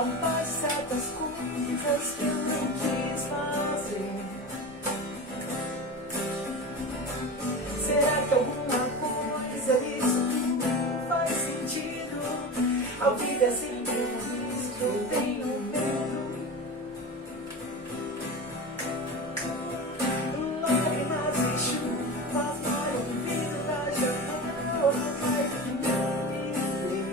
capaz de certas coisas que eu não quis fazer. Será que alguma coisa disso não faz sentido? A vida é sempre um risco, eu tenho medo. Lágrimas e chuvas molham o vidro da janela, mas não me lê.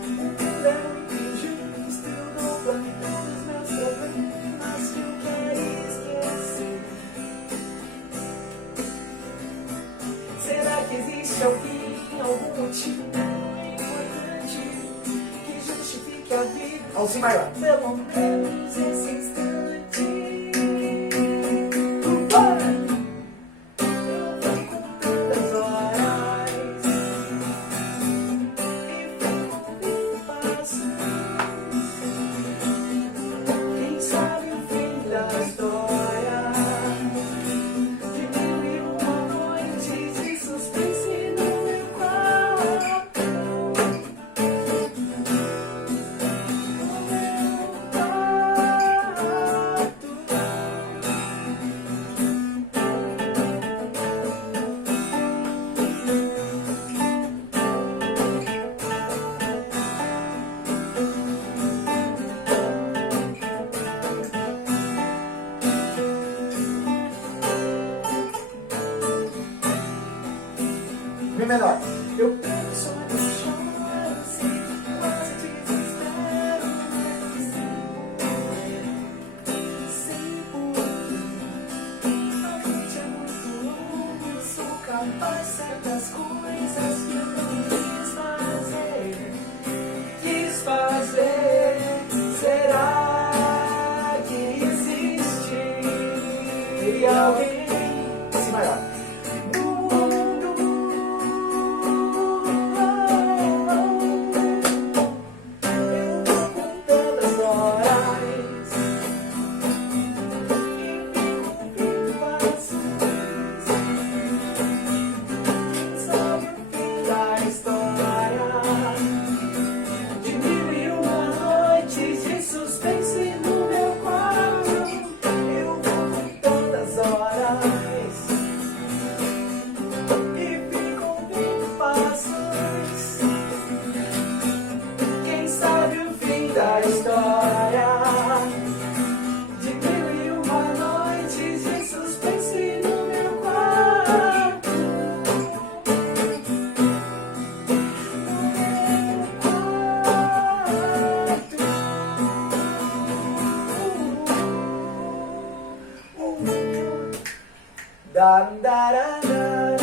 O mundo é muito injusto, eu dou plantão dos meus problemas que eu quero esquecer. Será que existe alguém, algum motivo importante que justifique a vida? Alcimar, Pelo menos esse instante. Eu fui contadas horas e fui com passos. Quem sabe o fim da história de mil e uma noites de suspense no meu quarto. Mi menor. Eu pego sonhos, choro, sinto quase desespero, mas sei porquê. A noite é muito longa, eu sou capaz de certas coisas que eu não quis fazer. Quis fazer. Será que existe alguém Alcimar, da história de mil e uma noites de suspense no meu quarto. No meu quarto. Da da da da.